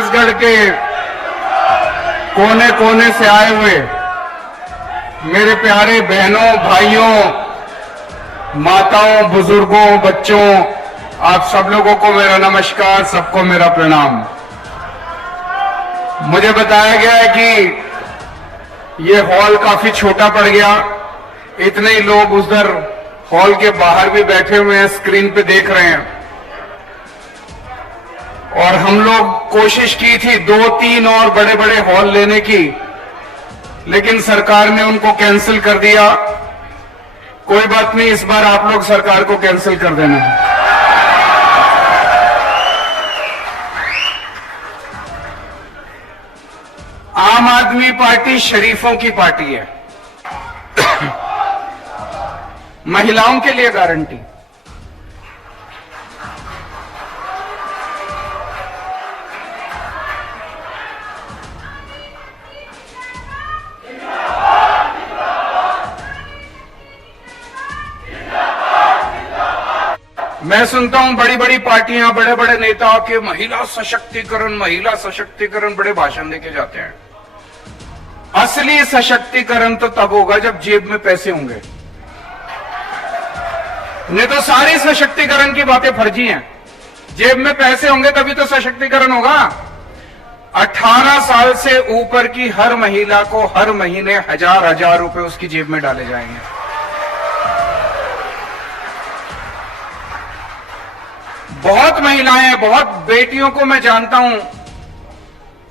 छत्तीसगढ़ के कोने कोने से आए हुए मेरे प्यारे बहनों, भाइयों, माताओं, बुजुर्गों, बच्चों, आप सब लोगों को मेरा नमस्कार, सबको मेरा प्रणाम। मुझे बताया गया है कि ये हॉल काफी छोटा पड़ गया, इतने ही लोग उधर हॉल के बाहर भी बैठे हुए हैं, स्क्रीन पे देख रहे हैं। और हम लोग कोशिश की थी 2-3 और बड़े बड़े हॉल लेने की, लेकिन सरकार ने उनको कैंसिल कर दिया। कोई बात नहीं, इस बार आप लोग सरकार को कैंसिल कर देना। आम आदमी पार्टी शरीफों की पार्टी है। महिलाओं के लिए गारंटी। मैं सुनता हूं बड़ी बड़ी पार्टियां, बड़े बड़े नेता के महिला सशक्तिकरण बड़े भाषण देके जाते हैं। असली सशक्तिकरण तो तब होगा जब जेब में पैसे होंगे, नहीं तो सारी सशक्तिकरण की बातें फर्जी हैं। जेब में पैसे होंगे तभी तो सशक्तिकरण होगा। 18 साल से ऊपर की हर महिला को हर महीने 1000 रुपए उसकी जेब में डाले जाएंगे। बहुत महिलाएं, बहुत बेटियों को मैं जानता हूं,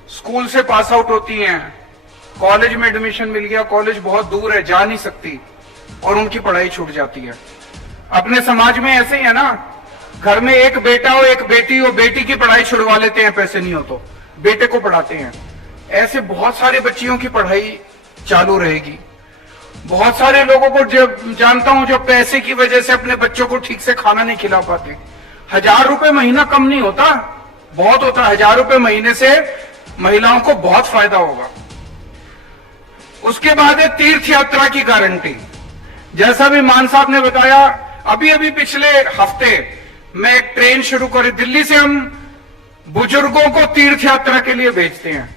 स्कूल से पास आउट होती हैं, कॉलेज में एडमिशन मिल गया, कॉलेज बहुत दूर है, जा नहीं सकती, और उनकी पढ़ाई छूट जाती है। अपने समाज में ऐसे ही है ना, घर में एक बेटा हो एक बेटी हो, बेटी की पढ़ाई छुड़वा लेते हैं, पैसे नहीं हो तो बेटे को पढ़ाते हैं। ऐसे बहुत सारे बच्चियों की पढ़ाई चालू रहेगी। बहुत सारे लोगों को जो जानता हूं जो पैसे की वजह से अपने बच्चों को ठीक से खाना नहीं खिला पाते। 1000 रुपए महीना कम नहीं होता, बहुत होता। 1000 रुपए महीने से महिलाओं को बहुत फायदा होगा। उसके बाद है तीर्थ यात्रा की गारंटी। जैसा भी मान साहब ने बताया, अभी पिछले हफ्ते मैं एक ट्रेन शुरू करी। दिल्ली से हम बुजुर्गों को तीर्थ यात्रा के लिए भेजते हैं।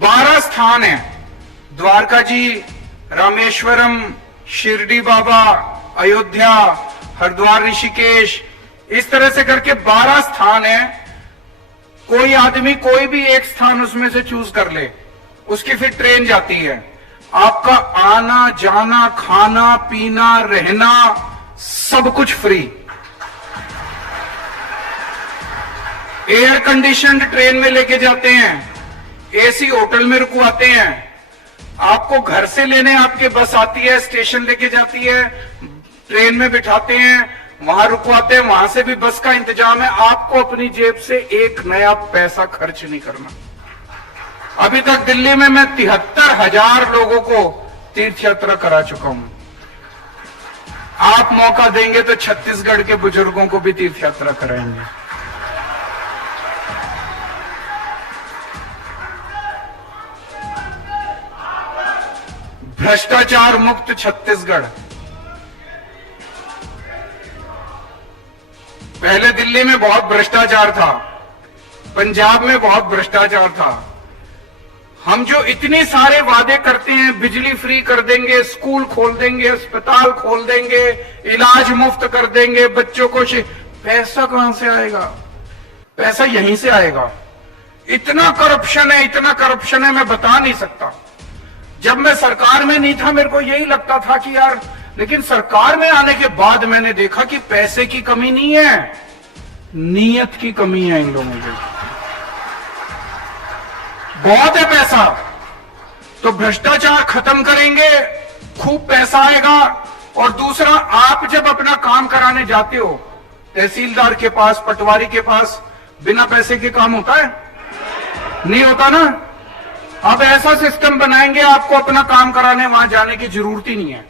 12 स्थान हैं, द्वारका जी, रामेश्वरम, शिरडी बाबा, अयोध्या, हरिद्वार, ऋषिकेश, इस तरह से करके 12 स्थान हैं। कोई आदमी कोई भी एक स्थान उसमें से चूज कर ले, उसकी फिर ट्रेन जाती है। आपका आना जाना, खाना पीना, रहना, सब कुछ फ्री। एयर कंडीशनड ट्रेन में लेके जाते हैं, एसी होटल में रुकवाते हैं। आपको घर से लेने आपके बस आती है, स्टेशन लेके जाती है, ट्रेन में बिठाते हैं, वहां रुकवाते हैं, वहां से भी बस का इंतजाम है। आपको अपनी जेब से एक नया पैसा खर्च नहीं करना। अभी तक दिल्ली में मैं 73,000 लोगों को तीर्थ यात्रा करा चुका हूं। आप मौका देंगे तो छत्तीसगढ़ के बुजुर्गों को भी तीर्थ यात्रा कराएंगे। भ्रष्टाचार मुक्त छत्तीसगढ़। पहले दिल्ली में बहुत भ्रष्टाचार था, पंजाब में बहुत भ्रष्टाचार था। हम जो इतने सारे वादे करते हैं, बिजली फ्री कर देंगे, स्कूल खोल देंगे, अस्पताल खोल देंगे, इलाज मुफ्त कर देंगे, बच्चों को पैसा कहां से आएगा? पैसा यहीं से आएगा। इतना करप्शन है, मैं बता नहीं सकता। जब मैं सरकार में नहीं था, मेरे को यही लगता था कि यार, लेकिन सरकार में आने के बाद मैंने देखा कि पैसे की कमी नहीं है, नीयत की कमी है इन लोगों की। बहुत है पैसा, तो भ्रष्टाचार खत्म करेंगे, खूब पैसा आएगा। और दूसरा, आप जब अपना काम कराने जाते हो तहसीलदार के पास, पटवारी के पास, बिना पैसे के काम होता है? नहीं होता ना। अब ऐसा सिस्टम बनाएंगे, आपको अपना काम कराने वहां जाने की जरूरत ही नहीं है।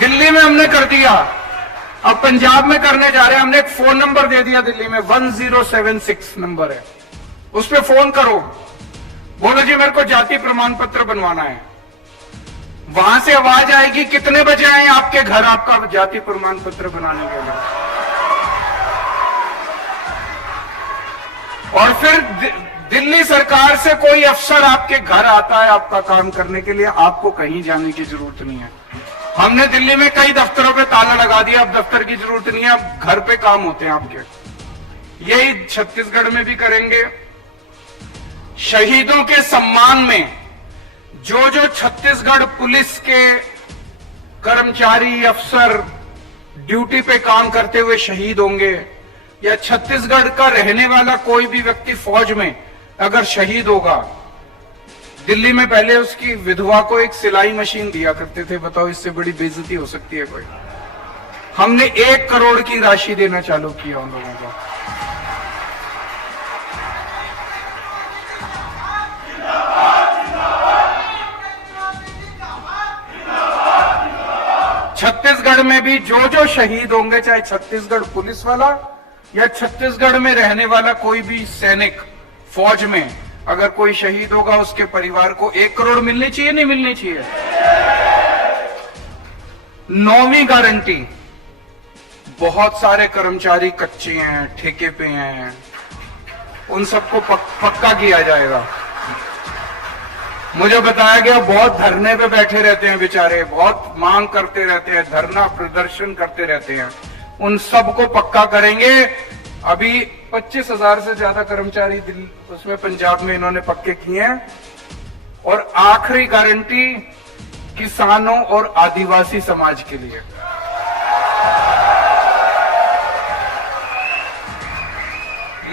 दिल्ली में हमने कर दिया, अब पंजाब में करने जा रहे हैं। हमने एक फोन नंबर दे दिया दिल्ली में, 1076 नंबर है, उस पर फोन करो, बोलो जी मेरे को जाति प्रमाण पत्र बनवाना है। वहां से आवाज आएगी, कितने बजे आए आपके घर आपका जाति प्रमाण पत्र बनाने के लिए। और फिर दिल्ली सरकार से कोई अफसर आपके घर आता है आपका काम करने के लिए, आपको कहीं जाने की जरूरत नहीं है। हमने दिल्ली में कई दफ्तरों पे ताला लगा दिया, अब दफ्तर की जरूरत नहीं है, अब घर पे काम होते हैं आपके। यही छत्तीसगढ़ में भी करेंगे। शहीदों के सम्मान में जो जो छत्तीसगढ़ पुलिस के कर्मचारी अफसर ड्यूटी पे काम करते हुए शहीद होंगे, या छत्तीसगढ़ का रहने वाला कोई भी व्यक्ति फौज में अगर शहीद होगा, दिल्ली में पहले उसकी विधवा को एक सिलाई मशीन दिया करते थे। बताओ इससे बड़ी बेइज्जती हो सकती है कोई? हमने 1 करोड़ की राशि देना चालू किया उन लोगों को। छत्तीसगढ़ में भी जो जो शहीद होंगे, चाहे छत्तीसगढ़ पुलिस वाला या छत्तीसगढ़ में रहने वाला कोई भी सैनिक, फौज में अगर कोई शहीद होगा, उसके परिवार को 1 करोड़ मिलनी चाहिए, नहीं मिलनी चाहिए? 9वीं गारंटी, बहुत सारे कर्मचारी कच्चे हैं, ठेके पे हैं, उन सबको पक्का किया जाएगा। मुझे बताया गया बहुत धरने पे बैठे रहते हैं बेचारे, बहुत मांग करते रहते हैं, धरना प्रदर्शन करते रहते हैं, उन सबको पक्का करेंगे। अभी 25,000 से ज्यादा कर्मचारी दिल्ली उसमें पंजाब में इन्होंने पक्के किए हैं। और आखिरी गारंटी किसानों और आदिवासी समाज के लिए।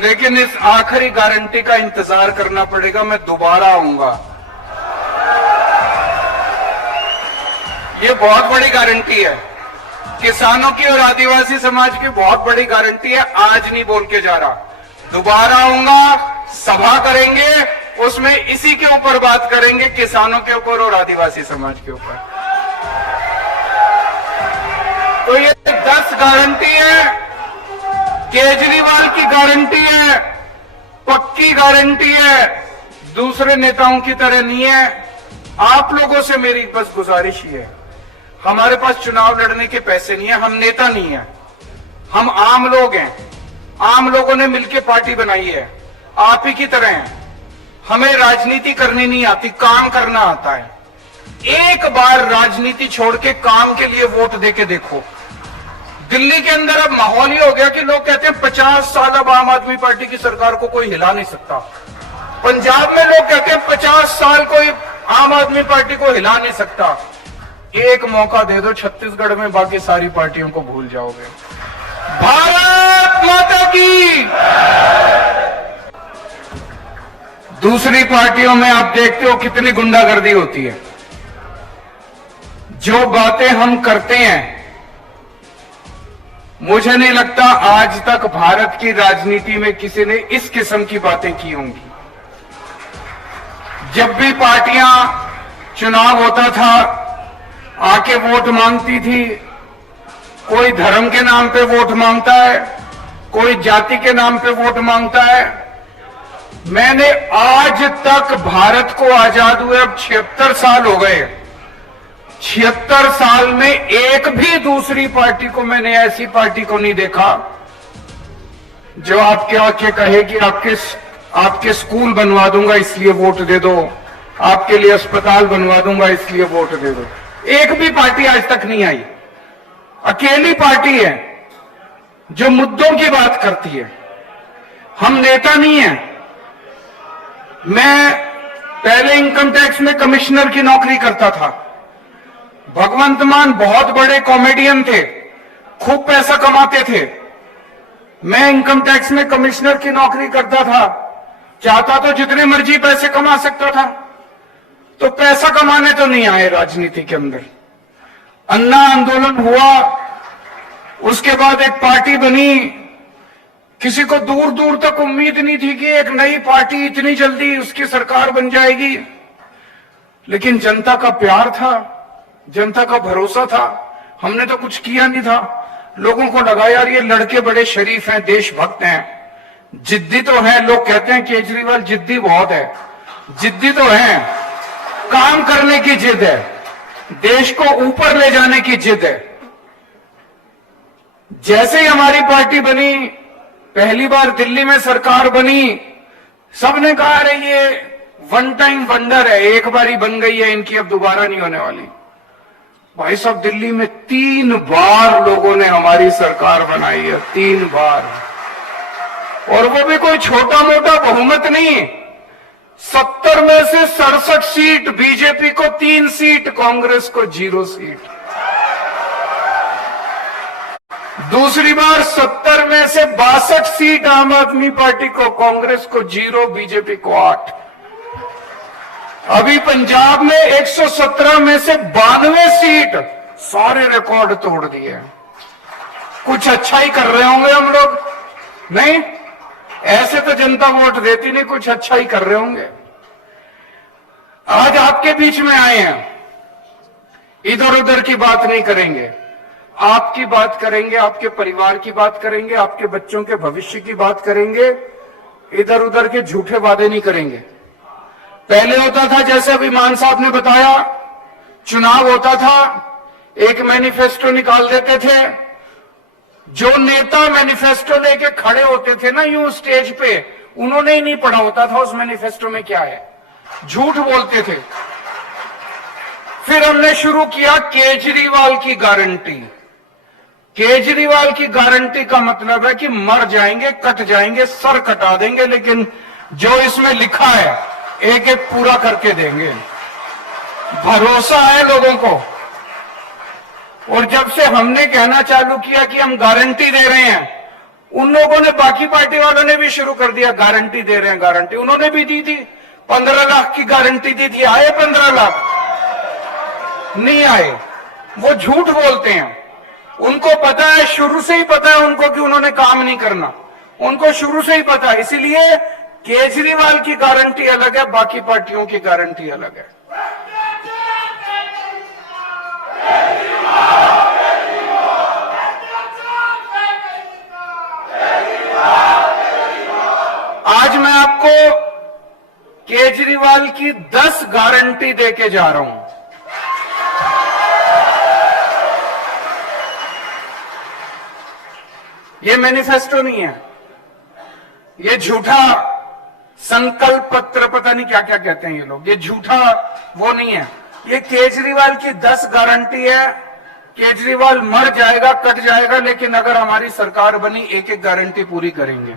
लेकिन इस आखिरी गारंटी का इंतजार करना पड़ेगा, मैं दोबारा आऊंगा। ये बहुत बड़ी गारंटी है, किसानों की और आदिवासी समाज की बहुत बड़ी गारंटी है। आज नहीं बोल के जा रहा, दोबारा आऊंगा, सभा करेंगे, उसमें इसी के ऊपर बात करेंगे, किसानों के ऊपर और आदिवासी समाज के ऊपर। तो ये 10 गारंटी है, केजरीवाल की गारंटी है, पक्की गारंटी है, दूसरे नेताओं की तरह नहीं है। आप लोगों से मेरी बस गुजारिश ही है, हमारे पास चुनाव लड़ने के पैसे नहीं है, हम नेता नहीं है, हम आम लोग हैं। आम लोगों ने मिलकर पार्टी बनाई है, आप ही की तरह हैं। हमें राजनीति करनी नहीं आती, काम करना आता है। एक बार राजनीति छोड़ के काम के लिए वोट देके देखो। दिल्ली के अंदर अब माहौल ही हो गया कि लोग कहते हैं 50 साल अब आम आदमी पार्टी की सरकार को कोई हिला नहीं सकता। पंजाब में लोग कहते हैं 50 साल कोई आम आदमी पार्टी को हिला नहीं सकता। एक मौका दे दो छत्तीसगढ़ में, बाकी सारी पार्टियों को भूल जाओगे। भारत माता की। दूसरी पार्टियों में आप देखते हो कितनी गुंडागर्दी होती है। जो बातें हम करते हैं, मुझे नहीं लगता आज तक भारत की राजनीति में किसी ने इस किस्म की बातें की होंगी। जब भी पार्टियां चुनाव होता था आके वोट मांगती थी, कोई धर्म के नाम पे वोट मांगता है, कोई जाति के नाम पे वोट मांगता है। मैंने आज तक भारत को आजाद हुए अब 76 साल हो गए, 76 साल में एक भी दूसरी पार्टी को मैंने ऐसी पार्टी को नहीं देखा जो आपके आके कहे कि आपके स्कूल बनवा दूंगा इसलिए वोट दे दो, आपके लिए अस्पताल बनवा दूंगा इसलिए वोट दे दो। एक भी पार्टी आज तक नहीं आई। अकेली पार्टी है जो मुद्दों की बात करती है। हम नेता नहीं हैं। मैं पहले इनकम टैक्स में कमिश्नर की नौकरी करता था। भगवंत मान बहुत बड़े कॉमेडियन थे, खूब पैसा कमाते थे। मैं इनकम टैक्स में कमिश्नर की नौकरी करता था, चाहता तो जितने मर्जी पैसे कमा सकता था। तो पैसा कमाने तो नहीं आए राजनीति के अंदर। अन्ना आंदोलन हुआ, उसके बाद एक पार्टी बनी। किसी को दूर दूर तक उम्मीद नहीं थी कि एक नई पार्टी इतनी जल्दी उसकी सरकार बन जाएगी, लेकिन जनता का प्यार था, जनता का भरोसा था। हमने तो कुछ किया नहीं था। लोगों को लगा यार ये लड़के बड़े शरीफ हैं, देशभक्त हैं, जिद्दी तो है। लोग कहते हैं केजरीवाल जिद्दी बहुत है, जिद्दी तो है, काम करने की जिद है, देश को ऊपर ले जाने की जिद है। जैसे ही हमारी पार्टी बनी, पहली बार दिल्ली में सरकार बनी, सबने कहा अरे ये वन टाइम वंडर है, एक बारी बन गई है इनकी, अब दोबारा नहीं होने वाली। भाई साहब, दिल्ली में 3 बार लोगों ने हमारी सरकार बनाई है, 3 बार, और वो भी कोई छोटा मोटा बहुमत नहीं। 70 में से 67 सीट बीजेपी को, 3 सीट कांग्रेस को, 0 सीट। दूसरी बार 70 में से 62 सीट आम आदमी पार्टी को, कांग्रेस को 0, बीजेपी को 8। अभी पंजाब में 117 में से 92 सीट, सारे रिकॉर्ड तोड़ दिए। कुछ अच्छा ही कर रहे होंगे हम लोग, नहीं? ऐसे तो जनता वोट देती नहीं, कुछ अच्छा ही कर रहे होंगे। आज आपके बीच में आए हैं, इधर उधर की बात नहीं करेंगे, आपकी बात करेंगे, आपके परिवार की बात करेंगे, आपके बच्चों के भविष्य की बात करेंगे। इधर उधर के झूठे वादे नहीं करेंगे। पहले होता था, जैसे अभी मान साहब ने बताया, चुनाव होता था, एक मैनिफेस्टो निकाल देते थे। जो नेता मैनिफेस्टो लेके खड़े होते थे ना यूं स्टेज पे, उन्होंने ही नहीं पढ़ा होता था उस मैनिफेस्टो में क्या है, झूठ बोलते थे। फिर हमने शुरू किया केजरीवाल की गारंटी। केजरीवाल की गारंटी का मतलब है कि मर जाएंगे, कट जाएंगे, सर कटा देंगे, लेकिन जो इसमें लिखा है एक एक पूरा करके देंगे। भरोसा है लोगों को। और जब से हमने कहना चालू किया कि हम गारंटी दे रहे हैं, उन लोगों ने, बाकी पार्टी वालों ने भी शुरू कर दिया गारंटी दे रहे हैं, गारंटी। उन्होंने भी दी थी, 15 लाख की गारंटी दी थी। आए 15 लाख? नहीं आए। वो झूठ बोलते हैं। उनको पता है, शुरू से ही पता है उनको कि उन्होंने काम नहीं करना, उनको शुरू से ही पता है। इसीलिए केजरीवाल की गारंटी अलग है, बाकी पार्टियों की गारंटी अलग है। आज मैं आपको केजरीवाल की 10 गारंटी देके जा रहा हूं। ये मैनिफेस्टो नहीं है, ये झूठा संकल्प पत्र, पता नहीं क्या क्या कहते हैं ये लोग, ये झूठा वो नहीं है। ये केजरीवाल की 10 गारंटी है। केजरीवाल मर जाएगा, कट जाएगा, लेकिन अगर हमारी सरकार बनी, एक एक गारंटी पूरी करेंगे।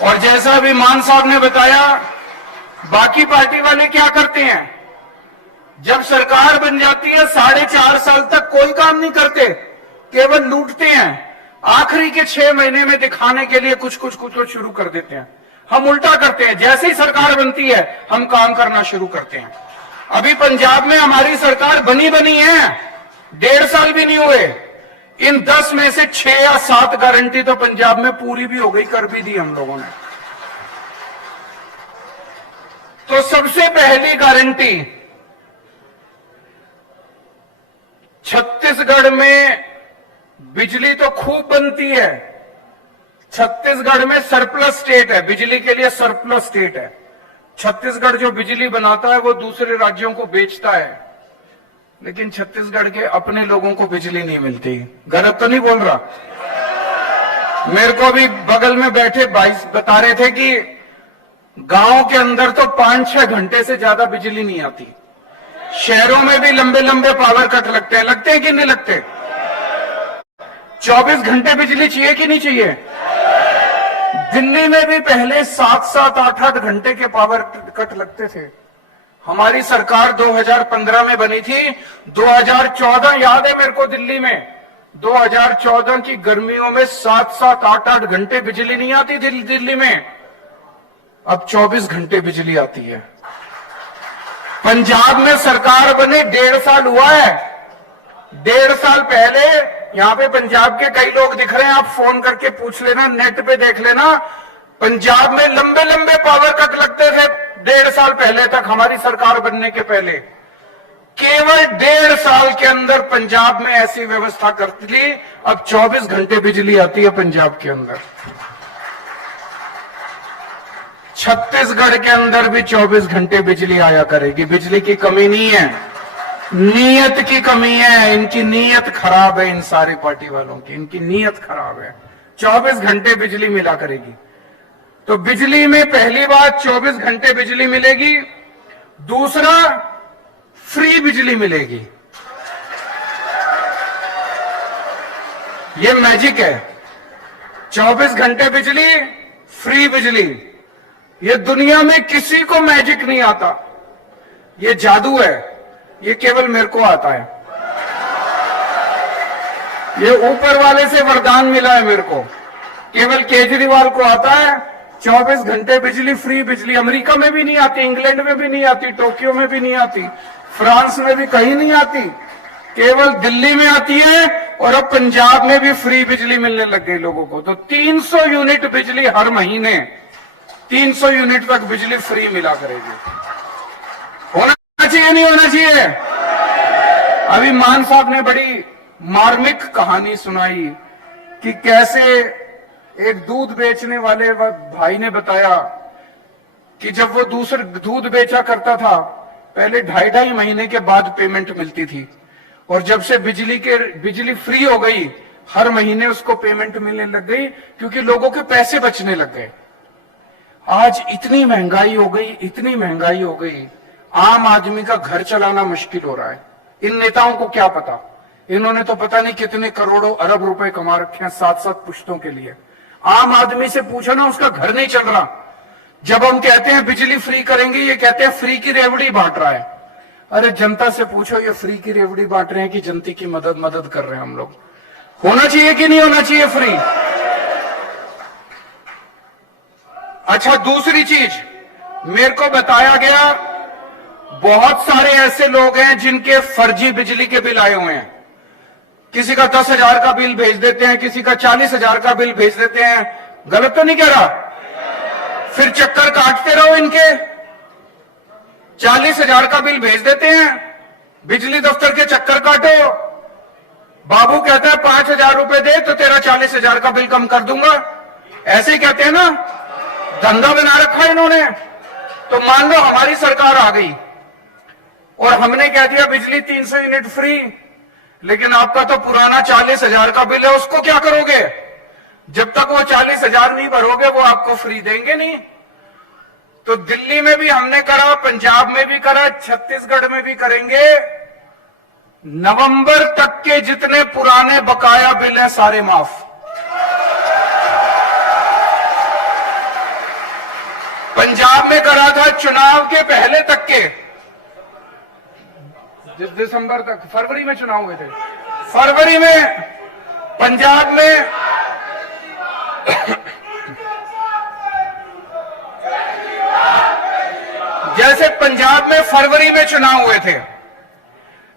और जैसा अभी मान साहब ने बताया, बाकी पार्टी वाले क्या करते हैं, जब सरकार बन जाती है 4.5 साल तक कोई काम नहीं करते, केवल लूटते हैं। आखिरी के 6 महीने में दिखाने के लिए कुछ शुरू कर देते हैं। हम उल्टा करते हैं, जैसे ही सरकार बनती है हम काम करना शुरू करते हैं। अभी पंजाब में हमारी सरकार बनी है, 1.5 साल भी नहीं हुए। इन 10 में से 6 या 7 गारंटी तो पंजाब में पूरी भी हो गई, कर भी दी हम लोगों ने। तो सबसे पहली गारंटी, छत्तीसगढ़ में बिजली तो खूब बनती है। छत्तीसगढ़ में सरप्लस स्टेट है, बिजली के लिए सरप्लस स्टेट है। छत्तीसगढ़ जो बिजली बनाता है वो दूसरे राज्यों को बेचता है, लेकिन छत्तीसगढ़ के अपने लोगों को बिजली नहीं मिलती। गलत तो नहीं बोल रहा? मेरे को भी बगल में बैठे भाई बता रहे थे कि गांव के अंदर तो 5-6 घंटे से ज्यादा बिजली नहीं आती। शहरों में भी लंबे लंबे पावर कट लगते हैं कि नहीं लगते? 24 घंटे बिजली चाहिए कि नहीं चाहिए? दिल्ली में भी पहले 7-7, 8-8 घंटे के पावर कट लगते थे। हमारी सरकार 2015 में बनी थी। 2014 याद है मेरे को, दिल्ली में 2014 की गर्मियों में 7-7, 8-8 घंटे बिजली नहीं आती दिल्ली में। अब 24 घंटे बिजली आती है। पंजाब में सरकार बने 1.5 साल हुआ है। 1.5 साल पहले यहां पे पंजाब के कई लोग दिख रहे हैं, आप फोन करके पूछ लेना, नेट पे देख लेना। पंजाब में लंबे लंबे पावर कट लगते थे 1.5 साल पहले तक, हमारी सरकार बनने के पहले। केवल 1.5 साल के अंदर पंजाब में ऐसी व्यवस्था कर ली, अब 24 घंटे बिजली आती है पंजाब के अंदर। छत्तीसगढ़ के अंदर भी 24 घंटे बिजली आया करेगी। बिजली की कमी नहीं है, नीयत की कमी है। इनकी नीयत खराब है, इन सारी पार्टी वालों की, इनकी नीयत खराब है। 24 घंटे बिजली मिला करेगी। तो बिजली में पहली बात 24 घंटे बिजली मिलेगी, दूसरा फ्री बिजली मिलेगी। ये मैजिक है, 24 घंटे बिजली, फ्री बिजली। ये दुनिया में किसी को मैजिक नहीं आता, ये जादू है, ये केवल मेरे को आता है। ये ऊपर वाले से वरदान मिला है मेरे को, केवल केजरीवाल को आता है 24 घंटे बिजली, फ्री बिजली। अमेरिका में भी नहीं आती, इंग्लैंड में भी नहीं आती, टोक्यो में भी नहीं आती, फ्रांस में भी कहीं नहीं आती, केवल दिल्ली में आती है। और अब पंजाब में भी फ्री बिजली मिलने लग गई लोगों को। तो 300 यूनिट बिजली हर महीने, 300 यूनिट तक बिजली फ्री मिला करेगी। होना चाहिए नहीं होना चाहिए? अभी मान साहब ने बड़ी मार्मिक कहानी सुनाई कि कैसे एक दूध बेचने वाले भाई ने बताया कि जब वो दूसरे दूध बेचा करता था, पहले 2.5 महीने के बाद पेमेंट मिलती थी, और जब से बिजली फ्री हो गई, हर महीने उसको पेमेंट मिलने लग गई, क्योंकि लोगों के पैसे बचने लग गए। आज इतनी महंगाई हो गई, इतनी महंगाई हो गई, आम आदमी का घर चलाना मुश्किल हो रहा है। इन नेताओं को क्या पता, इन्होंने तो पता नहीं कितने करोड़ों अरब रुपए कमा रखे हैं 7-7 पुश्तों के लिए। आम आदमी से पूछो ना, उसका घर नहीं चल रहा। जब हम कहते हैं बिजली फ्री करेंगे, ये कहते हैं फ्री की रेवड़ी बांट रहा है। अरे जनता से पूछो, ये फ्री की रेवड़ी बांट रहे हैं कि जनता की मदद कर रहे हैं हम लोग? होना चाहिए कि नहीं होना चाहिए फ्री? अच्छा, दूसरी चीज मेरे को बताया गया, बहुत सारे ऐसे लोग हैं जिनके फर्जी बिजली के बिल आए हुए हैं। किसी का 10,000 का बिल भेज देते हैं, किसी का 40,000 का बिल भेज देते हैं। गलत तो नहीं कह रहा? फिर चक्कर काटते रहो इनके। 40,000 का बिल भेज देते हैं, बिजली दफ्तर के चक्कर काटो। बाबू कहता है 5,000 रुपए दे तो तेरा 40,000 का बिल कम कर दूंगा। ऐसे ही कहते हैं ना, धंधा बना रखा है इन्होंने। तो मान लो हमारी सरकार आ गई और हमने कह दिया बिजली 300 यूनिट फ्री, लेकिन आपका तो पुराना 40,000 का बिल है, उसको क्या करोगे? जब तक वो 40,000 नहीं भरोगे, वो आपको फ्री देंगे नहीं। तो दिल्ली में भी हमने करा, पंजाब में भी करा, छत्तीसगढ़ में भी करेंगे। नवंबर तक के जितने पुराने बकाया बिल हैं सारे माफ। पंजाब में करा था चुनाव के पहले तक के, दिसंबर तक, फरवरी में चुनाव हुए थे, फरवरी में पंजाब में जैसे पंजाब में फरवरी में चुनाव हुए थे,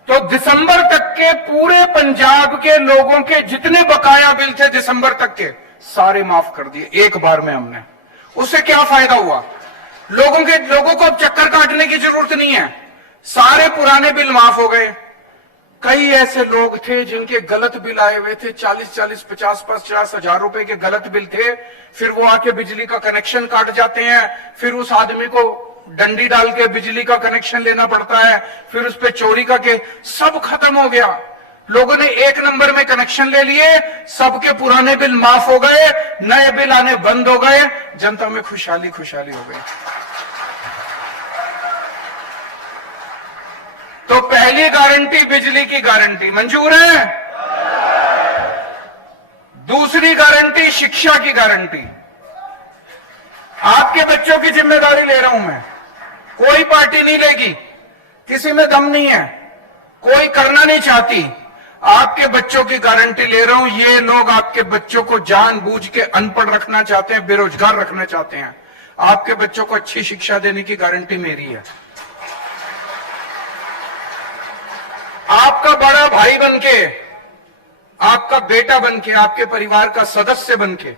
तो दिसंबर तक के पूरे पंजाब के लोगों के जितने बकाया बिल थे दिसंबर तक के सारे माफ कर दिए एक बार में हमने। उससे क्या फायदा हुआ? लोगों को अब चक्कर काटने की जरूरत नहीं है, सारे पुराने बिल माफ हो गए। कई ऐसे लोग थे जिनके गलत बिल आए हुए थे, 40-40, 50-50 हजार रुपए के गलत बिल थे। फिर वो आके बिजली का कनेक्शन काट जाते हैं, फिर उस आदमी को डंडी डाल के बिजली का कनेक्शन लेना पड़ता है, फिर उस पे चोरी का के सब खत्म हो गया। लोगों ने एक नंबर में कनेक्शन ले लिए, सबके पुराने बिल माफ हो गए, नए बिल आने बंद हो गए, जनता में खुशहाली खुशहाली हो गई। तो पहली गारंटी बिजली की गारंटी मंजूर है। दूसरी गारंटी शिक्षा की गारंटी। आपके बच्चों की जिम्मेदारी ले रहा हूं मैं, कोई पार्टी नहीं लेगी, किसी में दम नहीं है, कोई करना नहीं चाहती। आपके बच्चों की गारंटी ले रहा हूं। ये लोग आपके बच्चों को जानबूझ के अनपढ़ रखना चाहते हैं, बेरोजगार रखना चाहते हैं। आपके बच्चों को अच्छी शिक्षा देने की गारंटी मेरी है। आपका बड़ा भाई बनके, आपका बेटा बनके, आपके परिवार का सदस्य बनके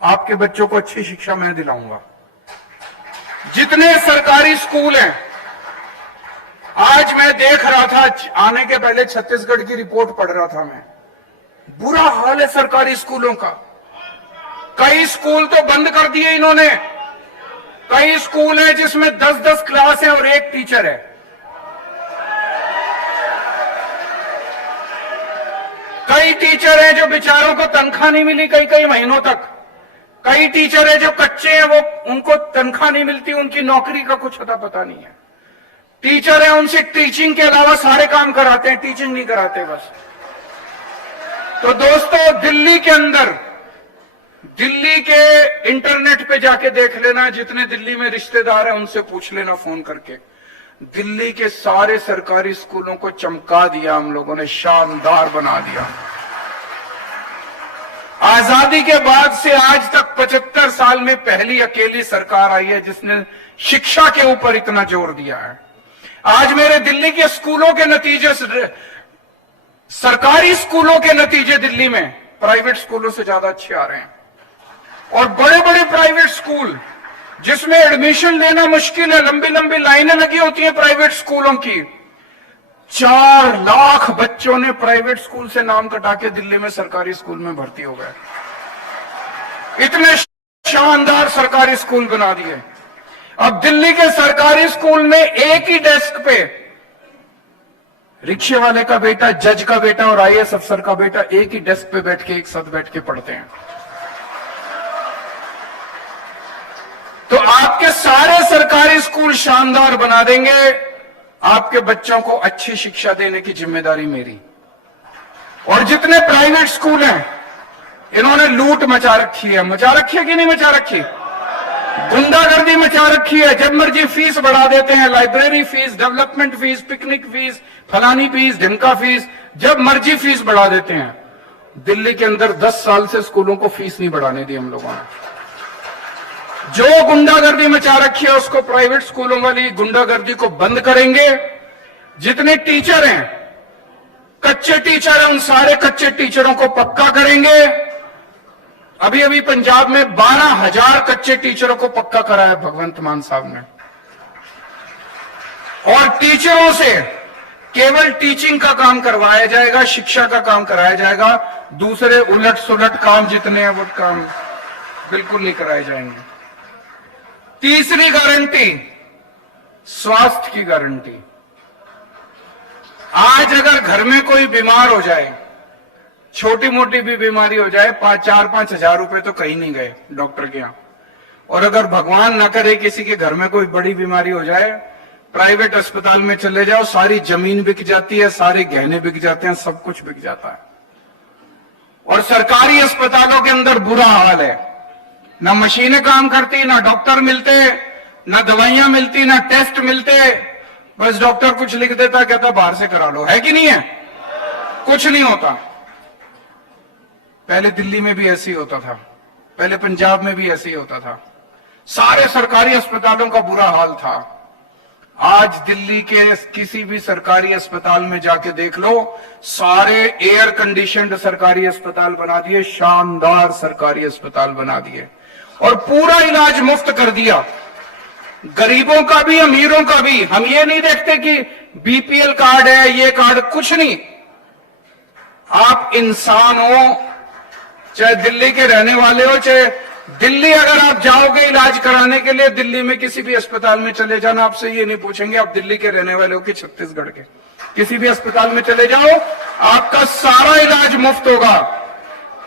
आपके बच्चों को अच्छी शिक्षा मैं दिलाऊंगा। जितने सरकारी स्कूल हैं, आज मैं देख रहा था, आने के पहले छत्तीसगढ़ की रिपोर्ट पढ़ रहा था मैं, बुरा हाल है सरकारी स्कूलों का। कई स्कूल तो बंद कर दिए इन्होंने। कई स्कूल हैं जिसमें 10-10 क्लास है और एक टीचर है। कई टीचर हैं जो बेचारों को तनख्वाह नहीं मिली कई कई महीनों तक। कई टीचर है जो कच्चे हैं, वो उनको तनख्वाह नहीं मिलती, उनकी नौकरी का कुछ अता पता नहीं है। टीचर है, उनसे टीचिंग के अलावा सारे काम कराते हैं, टीचिंग नहीं कराते बस। तो दोस्तों, दिल्ली के अंदर, दिल्ली के इंटरनेट पे जाके देख लेना, जितने दिल्ली में रिश्तेदार हैं उनसे पूछ लेना फोन करके, दिल्ली के सारे सरकारी स्कूलों को चमका दिया हम लोगों ने, शानदार बना दिया। आजादी के बाद से आज तक 75 साल में पहली अकेली सरकार आई है जिसने शिक्षा के ऊपर इतना जोर दिया है। आज मेरे दिल्ली के स्कूलों के नतीजे, सरकारी स्कूलों के नतीजे दिल्ली में प्राइवेट स्कूलों से ज्यादा अच्छे आ रहे हैं। और बड़े बड़े प्राइवेट स्कूल जिसमें एडमिशन लेना मुश्किल है, लंबी लंबी लाइनें लगी होती हैं प्राइवेट स्कूलों की, 4 लाख बच्चों ने प्राइवेट स्कूल से नाम कटा के दिल्ली में सरकारी स्कूल में भर्ती हो गए। इतने शानदार सरकारी स्कूल बना दिए। अब दिल्ली के सरकारी स्कूल में एक ही डेस्क पे रिक्शे वाले का बेटा, जज का बेटा और आईएएस अफसर का बेटा एक ही डेस्क पे बैठ के, एक साथ बैठ के पढ़ते हैं। तो आपके सारे सरकारी स्कूल शानदार बना देंगे। आपके बच्चों को अच्छी शिक्षा देने की जिम्मेदारी मेरी। और जितने प्राइवेट स्कूल हैं, इन्होंने लूट मचा रखी है। मचा रखी है कि नहीं मचा रखी? गुंडागर्दी मचा रखी है। जब मर्जी फीस बढ़ा देते हैं, library fees, development fees, picnic fees, फलानी फीस, ढिमका फीस, जब मर्जी फीस बढ़ा देते हैं। दिल्ली के अंदर 10 साल से स्कूलों को फीस नहीं बढ़ाने दी हम लोगों ने। जो गुंडागर्दी मचा रखी है उसको प्राइवेट स्कूलों वाली गुंडागर्दी को बंद करेंगे। जितने टीचर हैं, कच्चे टीचर हैं, उन सारे कच्चे टीचरों को पक्का करेंगे। अभी अभी पंजाब में 12,000 कच्चे टीचरों को पक्का कराया भगवंत मान साहब ने। और टीचरों से केवल टीचिंग का काम करवाया जाएगा, शिक्षा का काम कराया जाएगा। दूसरे उलट सुलट काम जितने हैं वो काम बिल्कुल नहीं कराए जाएंगे। तीसरी गारंटी, स्वास्थ्य की गारंटी। आज अगर घर में कोई बीमार हो जाए, छोटी मोटी भी बीमारी हो जाए, 4-5 हजार रुपए तो कहीं नहीं गए डॉक्टर के यहां। और अगर भगवान ना करे किसी के घर में कोई बड़ी बीमारी हो जाए, प्राइवेट अस्पताल में चले जाओ, सारी जमीन बिक जाती है, सारे गहने बिक जाते हैं, सब कुछ बिक जाता है। और सरकारी अस्पतालों के अंदर बुरा हाल है, ना मशीनें काम करती, ना डॉक्टर मिलते, ना दवाइयां मिलती, ना टेस्ट मिलते। बस डॉक्टर कुछ लिख देता, कहता बाहर से करा लो। है कि नहीं है? कुछ नहीं होता। पहले दिल्ली में भी ऐसे ही होता था, पहले पंजाब में भी ऐसे ही होता था। सारे सरकारी अस्पतालों का बुरा हाल था। आज दिल्ली के किसी भी सरकारी अस्पताल में जाके देख लो, सारे एयर कंडीशनड सरकारी अस्पताल बना दिए, शानदार सरकारी अस्पताल बना दिए। और पूरा इलाज मुफ्त कर दिया, गरीबों का भी, अमीरों का भी। हम ये नहीं देखते कि बीपीएल कार्ड है, ये कार्ड, कुछ नहीं। आप इंसान हो, चाहे दिल्ली के रहने वाले हो, चाहे दिल्ली अगर आप जाओगे इलाज कराने के लिए, दिल्ली में किसी भी अस्पताल में चले जाना, आपसे ये नहीं पूछेंगे आप दिल्ली के रहने वाले हो कि छत्तीसगढ़ के। किसी भी अस्पताल में चले जाओ, आपका सारा इलाज मुफ्त होगा।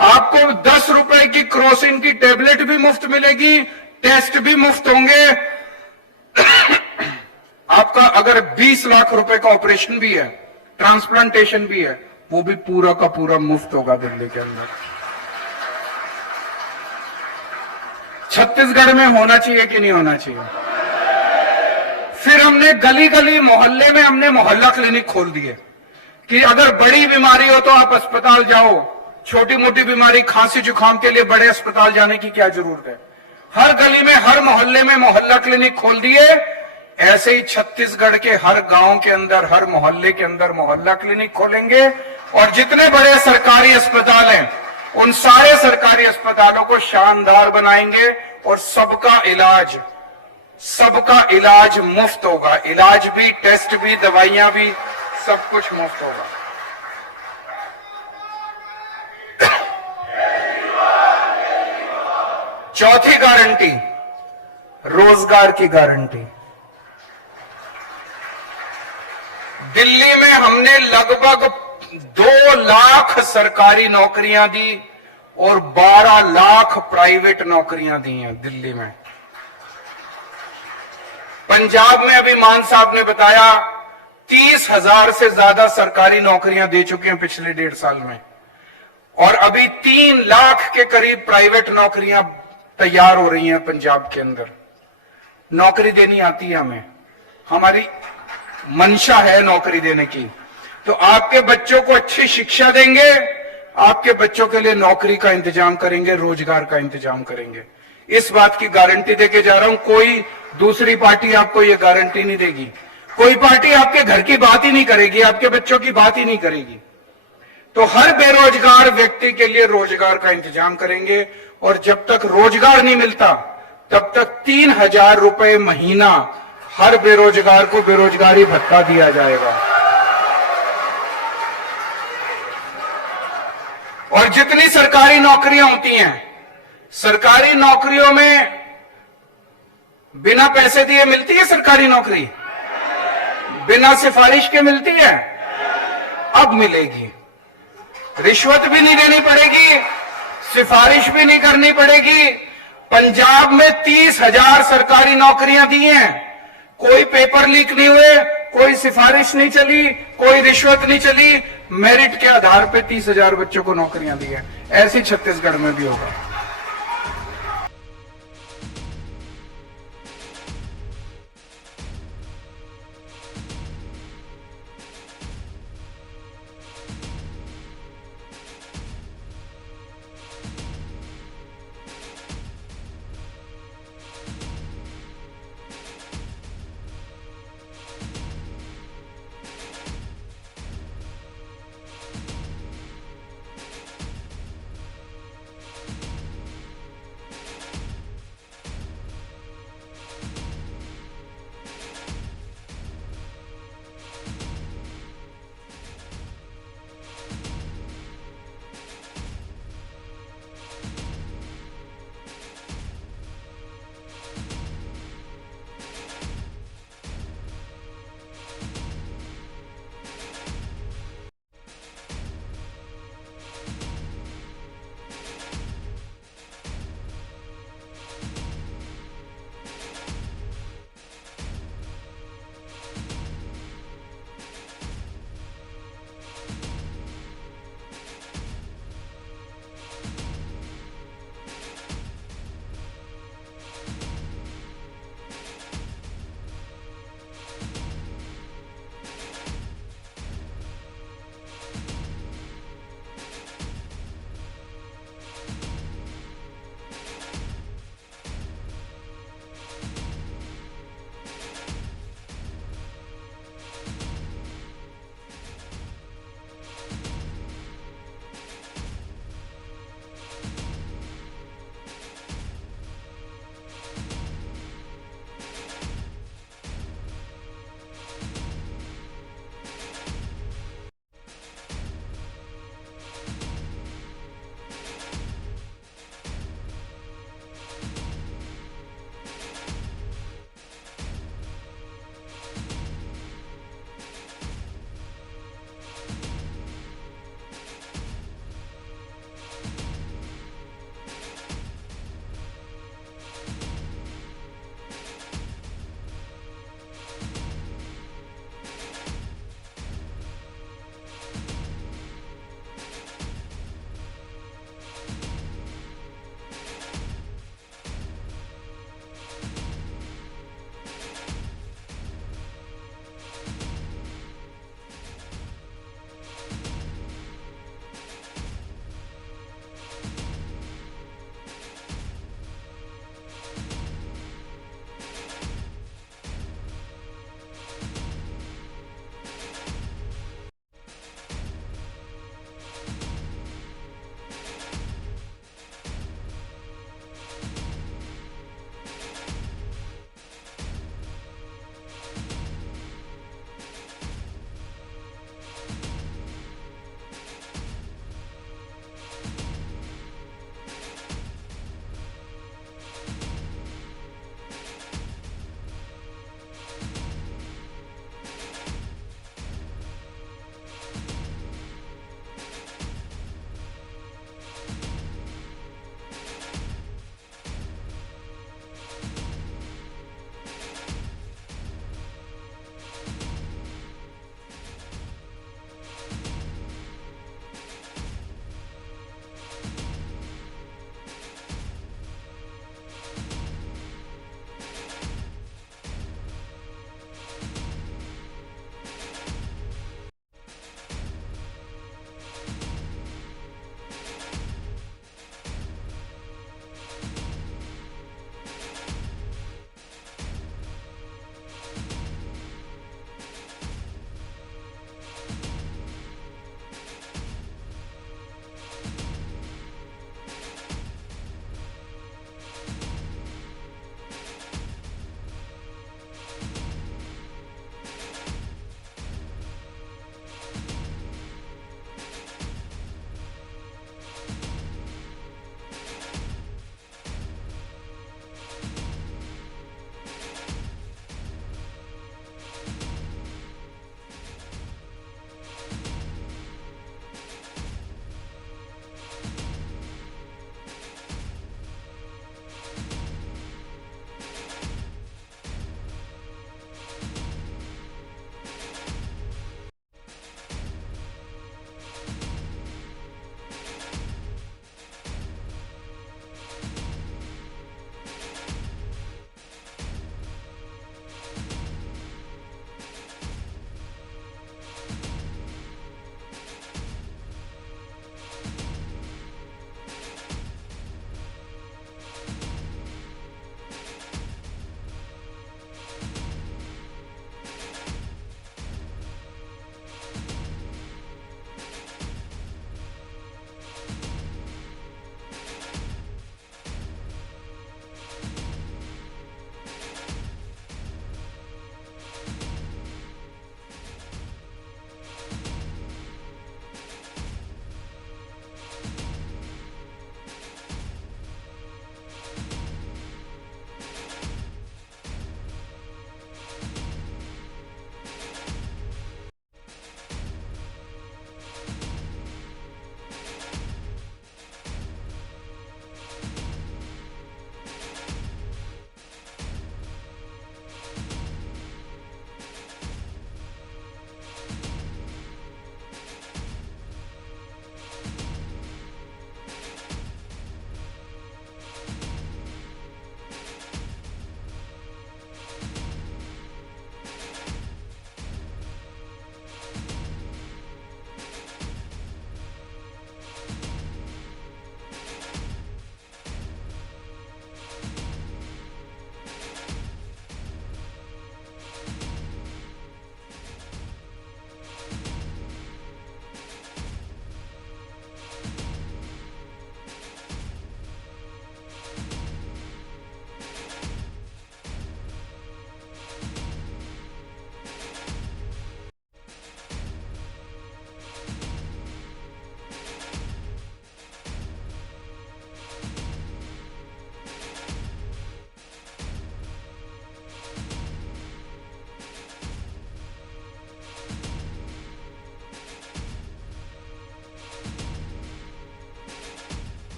आपको 10 रुपए की क्रोसिन की टेबलेट भी मुफ्त मिलेगी, टेस्ट भी मुफ्त होंगे। आपका अगर 20 लाख रुपए का ऑपरेशन भी है, ट्रांसप्लांटेशन भी है, वो भी पूरा का पूरा मुफ्त होगा दिल्ली के अंदर। छत्तीसगढ़ में होना चाहिए कि नहीं होना चाहिए? फिर हमने गली गली मोहल्ले में हमने मोहल्ला क्लिनिक खोल दिए कि अगर बड़ी बीमारी हो तो आप अस्पताल जाओ, छोटी मोटी बीमारी, खांसी जुकाम के लिए बड़े अस्पताल जाने की क्या जरूरत है। हर गली में, हर मोहल्ले में मोहल्ला क्लिनिक खोल दिए। ऐसे ही छत्तीसगढ़ के हर गांव के अंदर, हर मोहल्ले के अंदर मोहल्ला क्लिनिक खोलेंगे। और जितने बड़े सरकारी अस्पताल हैं, उन सारे सरकारी अस्पतालों को शानदार बनाएंगे और सबका इलाज मुफ्त होगा। इलाज भी, टेस्ट भी, दवाइयां भी, सब कुछ मुफ्त होगा। चौथी गारंटी, रोजगार की गारंटी। दिल्ली में हमने लगभग 2 लाख सरकारी नौकरियां दी और 12 लाख प्राइवेट नौकरियां दी हैं दिल्ली में। पंजाब में अभी मान साहब ने बताया 30,000 से ज्यादा सरकारी नौकरियां दे चुके हैं पिछले 1.5 साल में, और अभी 3 लाख के करीब प्राइवेट नौकरियां तैयार हो रही हैं पंजाब के अंदर। नौकरी देनी आती है हमें, हमारी मंशा है नौकरी देने की। तो आपके बच्चों को अच्छी शिक्षा देंगे, आपके बच्चों के लिए नौकरी का इंतजाम करेंगे, रोजगार का इंतजाम करेंगे। इस बात की गारंटी देके जा रहा हूं, कोई दूसरी पार्टी आपको यह गारंटी नहीं देगी। कोई पार्टी आपके घर की बात ही नहीं करेगी, आपके बच्चों की बात ही नहीं करेगी। तो हर बेरोजगार व्यक्ति के लिए रोजगार का इंतजाम करेंगे, और जब तक रोजगार नहीं मिलता तब तक 3,000 रुपए महीना हर बेरोजगार को बेरोजगारी भत्ता दिया जाएगा। और जितनी सरकारी नौकरियां होती हैं, सरकारी नौकरियों में बिना पैसे दिए मिलती है सरकारी नौकरी, बिना सिफारिश के मिलती है, अब मिलेगी। रिश्वत भी नहीं देनी पड़ेगी, सिफारिश भी नहीं करनी पड़ेगी। पंजाब में 30,000 सरकारी नौकरियां दी हैं, कोई पेपर लीक नहीं हुए, कोई सिफारिश नहीं चली, कोई रिश्वत नहीं चली, मेरिट के आधार पर 30,000 बच्चों को नौकरियां दी हैं। ऐसी छत्तीसगढ़ में भी होगा।